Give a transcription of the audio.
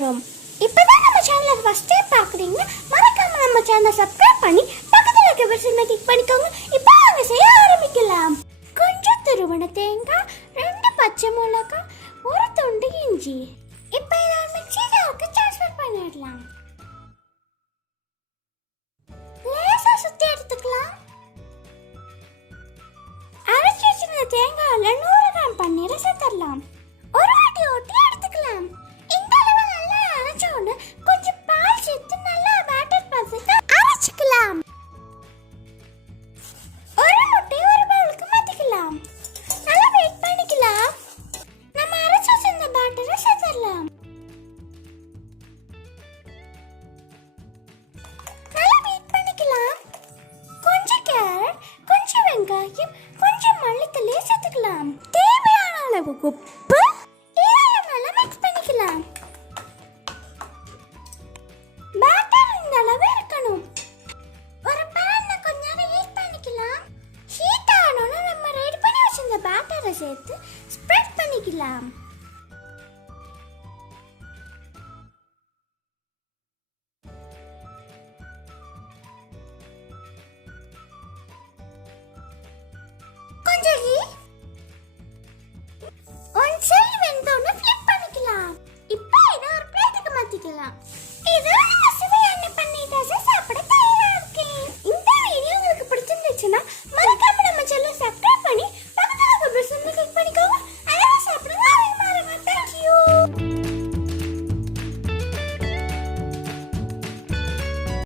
போறோம். இப்பதான் நம்ம சேனலை ஃபர்ஸ்ட் டைம் பார்க்குறீங்க, மறக்காம நம்ம சேனலை சப்ஸ்கிரைப் பண்ணி பக்கத்துல இருக்க பெல் சிம்பலை கிளிக் பண்ணிக்கோங்க. இப்போ நாங்க செய்ய ஆரம்பிக்கலாம். கொஞ்சம் துருவன தேங்காய், 2 பச்சை மிளகாய், 1 துண்டு இஞ்சி. இப்போ இதை மிக்ஸி ஜாருக்கு ட்ரான்ஸ்ஃபர் பண்ணிடலாம். லேசா சுத்தி எடுத்துக்கலாம். அரைச்சி வச்சிருந்த தேங்காயில 100 கிராம் பன்னீரை சேர்த்துடலாம். ஒரு வாட்டி ஓட்டி எடுத்துக்கலாம். இந்த அளவு நல்லா அரைச்சோன்னு கொஞ்சம் பால் சேர்த்து நல்லா பேட்டர் பதத்துக்கு அரைச்சிக்கலாம். ஒரு முட்டையை ஒரு பவுலுக்கு மாத்திக்கலாம். நல்லா வெயிட் பண்ணிக்கலாம். நம்ம அரைச்சி வச்சிருந்த பேட்டரை சேர்த்துடலாம். நல்லா வெயிட் பண்ணிக்கலாம். கொஞ்சம் கேரட், கொஞ்சம் வெங்காயம், கொஞ்சம் மல்லித்தலை சேர்த்துக்கலாம். தேவையான அளவு உப்பு, இதையும் நல்லா மிக்ஸ் பண்ணிக்கலாம். பேட்டர் இந்த அளவு இருக்கணும். ஒரு பேன்ல கொஞ்ச நேரம் ஹீட் பண்ணிக்கலாம். ஹீட் ஆனோன்னு நம்ம ரெடி பண்ணி வச்சிருந்த பேட்டரை சேர்த்து ஸ்ப்ரெட் பண்ணிக்கலாம்.